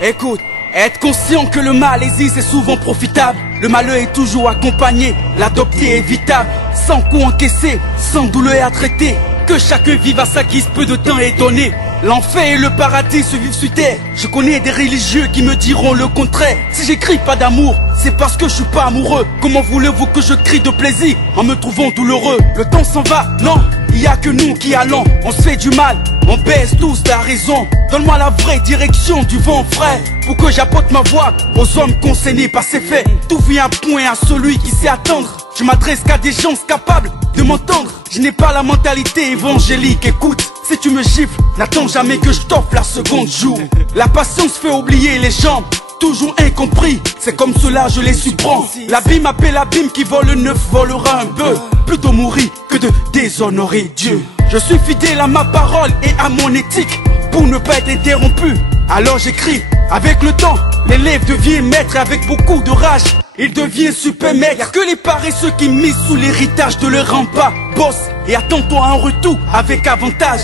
Écoute, être conscient que le malaise est souvent profitable. Le malheur est toujours accompagné, l'adopter est évitable. Sans coup encaissé, sans douleur à traiter. Que chacun vive à sa guise, peu de temps est donné. L'enfer et le paradis se vivent sur terre. Je connais des religieux qui me diront le contraire. Si j'écris pas d'amour, c'est parce que je suis pas amoureux. Comment voulez-vous que je crie de plaisir en me trouvant douloureux? Le temps s'en va, non, il y a que nous qui allons. On se fait du mal, on baisse tous la raison. Donne-moi la vraie direction du vent frère, pour que j'apporte ma voix aux hommes concernés par ces faits. Tout vient à point à celui qui sait attendre. Je m'adresse qu'à des gens capables de m'entendre. Je n'ai pas la mentalité évangélique, écoute. Si tu me gifles, n'attends jamais que je t'offre la seconde jour. La patience fait oublier les gens, toujours incompris. C'est comme cela je les surprends. L'abîme appelle l'abîme, qui vole le neuf volera un bœuf. Plutôt mourir que de déshonorer Dieu. Je suis fidèle à ma parole et à mon éthique, pour ne pas être interrompu. Alors j'écris, avec le temps, l'élève devient maître. Avec beaucoup de rage, il devient super maître. Y'a que les paresseux qui misent sous l'héritage de leur rempart. Bosse et attends-toi à un retour avec avantage.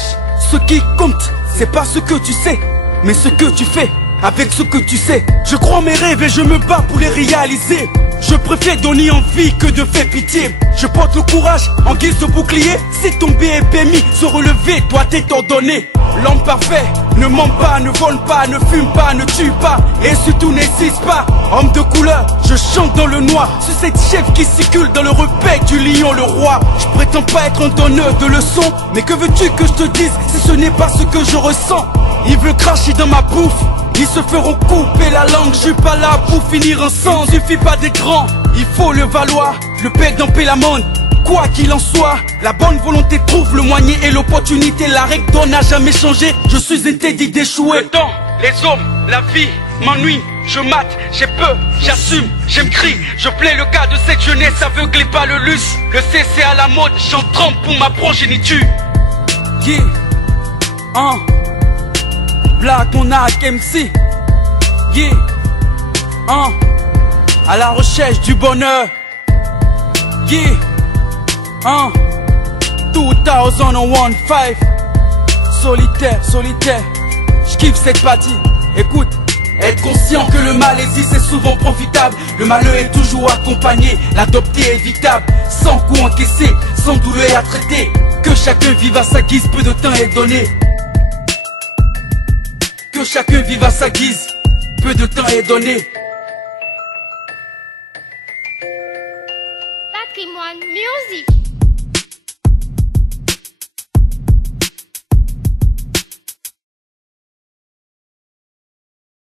Ce qui compte, c'est pas ce que tu sais, mais ce que tu fais avec ce que tu sais. Je crois en mes rêves et je me bats pour les réaliser. Je préfère donner envie que de faire pitié. Je porte le courage en guise de bouclier. Si tomber est permis, se relever doit être ordonné. L'homme parfait ne ment pas, ne vole pas, ne fume pas, ne tue pas, et surtout n'existe pas. Homme de couleur, je chante dans le noir, sur cette chef qui circule dans le repère du lion le roi. Je prétends pas être un donneur de leçons, mais que veux-tu que je te dise si ce n'est pas ce que je ressens? Ils veulent cracher dans ma bouffe, ils se feront couper la langue. Je suis pas là pour finir ensemble. Suffit pas des grands, il faut le valoir. Le père dans la monde. Quoi qu'il en soit, la bonne volonté trouve le moyen et l'opportunité. La règle d'or n'a jamais changé. Je suis interdit d'échouer. Le temps, les hommes, la vie m'ennuie. Je mate, j'ai peur, j'assume, j'aime-crie. Je plais le cas de cette jeunesse aveuglée par le luxe. Le C c'est à la mode, j'en trempe pour ma progéniture. Yeah, Black Monarch MC. Yeah, à la recherche du bonheur. Yeah, 2015. Solitaire. J'kiffe cette partie. Écoute, être conscient que le malaise est souvent profitable. Le malheur est toujours accompagné, l'adopter est évitable. Sans coup encaissé, sans douleur à traiter. Que chacun vive à sa guise, peu de temps est donné. Que chacun vive à sa guise, peu de temps est donné. Patrimoine Music.